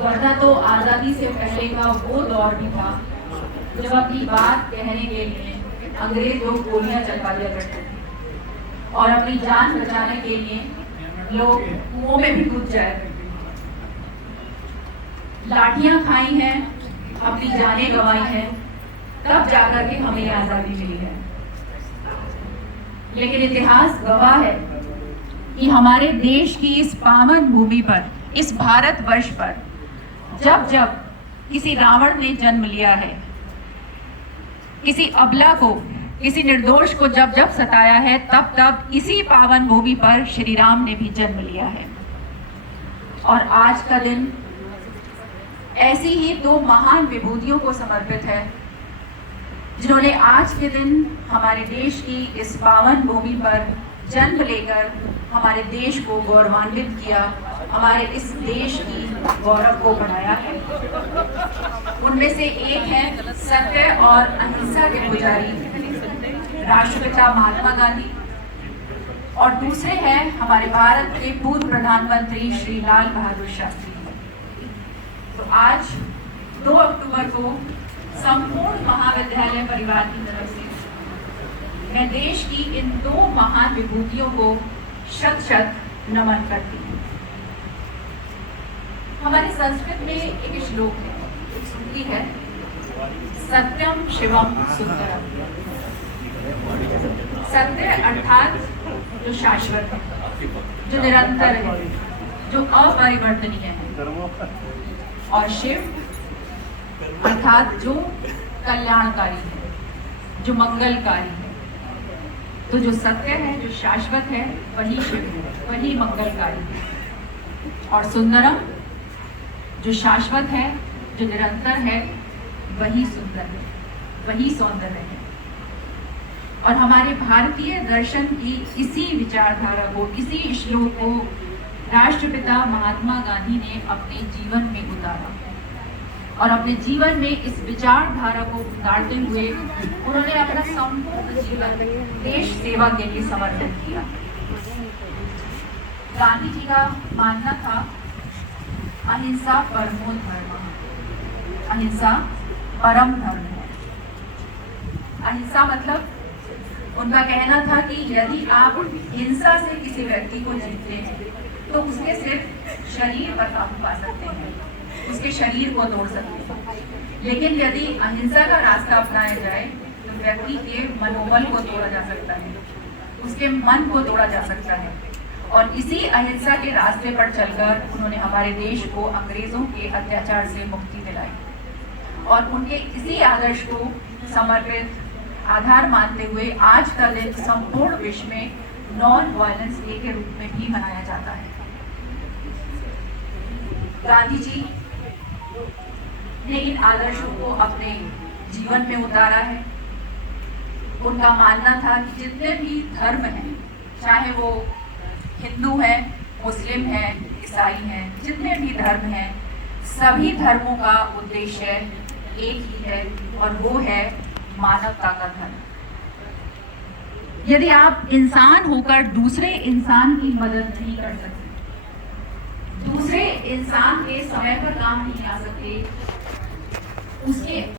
वरना तो आज़ादी से पहले का वो दौर भी था जब अपनी बात कहने के लिए अंग्रेज लोग गोलियां चलवा दिया करते थे और अपनी जान बचाने के लिए लोग कुओं में भी कूद जाए, लाठियां खाई हैं, अपनी जानें गंवाई हैं, तब जाकर के हमें आज़ादी मिली है। लेकिन इतिहास गवाह है कि हमारे देश की इस पावन भूमि पर, इस भारतवर्ष पर जब जब किसी रावण ने जन्म लिया है, किसी अबला को, किसी निर्दोष को जब जब सताया है, तब तब इसी पावन भूमि पर श्री राम ने भी जन्म लिया है। और आज का दिन ऐसी ही दो महान विभूतियों को समर्पित है जिन्होंने आज के दिन हमारे देश की इस पावन भूमि पर जन्म लेकर हमारे देश को गौरवान्वित किया, हमारे इस देश की गौरव को बढ़ाया है। उनमें से एक है सत्य और अहिंसा के पुजारी राष्ट्रपिता महात्मा गांधी और दूसरे हैं हमारे भारत के पूर्व प्रधानमंत्री श्री लाल बहादुर शास्त्री। तो आज 2 अक्टूबर को संपूर्ण महाविद्यालय परिवार की तरफ से मैं देश की इन 2 महान विभूतियों को शत शत नमन करती हूँ। हमारी संस्कृत में एक श्लोक है, एक सूक्ति है, सत्यम शिवम सुंदरम। सत्य अर्थात जो शाश्वत है, जो निरंतर है, जो अपरिवर्तनीय है, और शिव अर्थात जो कल्याणकारी है, जो मंगलकारी है। तो जो सत्य है, जो शाश्वत है, वही शिव है, वही मंगलकारी है। और सुंदरम जो शाश्वत है, जो निरंतर है, वही सुंदर है, वही सौंदर्य है। और हमारे भारतीय दर्शन की इसी विचारधारा को, इसी श्लोक को राष्ट्रपिता महात्मा गांधी ने अपने जीवन में उतारा और अपने जीवन में इस विचारधारा को उतारते हुए उन्होंने अपना संपूर्ण जीवन देश सेवा के लिए समर्पित किया। गांधी जी का मानना था अहिंसा परमो धर्म, अहिंसा परम धर्म है। अहिंसा मतलब उनका कहना था कि यदि आप हिंसा से किसी व्यक्ति को जीतते हैं तो उसके सिर्फ शरीर पर काबू पा सकते हैं, उसके शरीर को तोड़ सकते हैं। लेकिन यदि अहिंसा का रास्ता अपनाया जाए तो व्यक्ति के मनोबल को तोड़ा जा सकता है, उसके मन को तोड़ा जा सकता है। और इसी अहिंसा के रास्ते पर चलकर उन्होंने हमारे देश को अंग्रेजों के अत्याचार से मुक्ति दिलाई और उनके इसी आदर्श को समर्पित आधार मानते हुए आज का दिन संपूर्ण विश्व में नॉन वायलेंस डे के रूप में भी मनाया जाता है। गांधी जी ने इन आदर्शों को अपने जीवन में उतारा है। उनका मानना था कि जितने भी धर्म हैं, चाहे वो हिंदू हैं, मुस्लिम हैं, ईसाई हैं, जितने भी धर्म हैं, सभी धर्मों का उद्देश्य एक ही है और वो है मानवता का धर्म। यदि आप इंसान होकर दूसरे इंसान की मदद नहीं कर सकते, दूसरे इंसान के समय पर काम नहीं आ सकते, उसके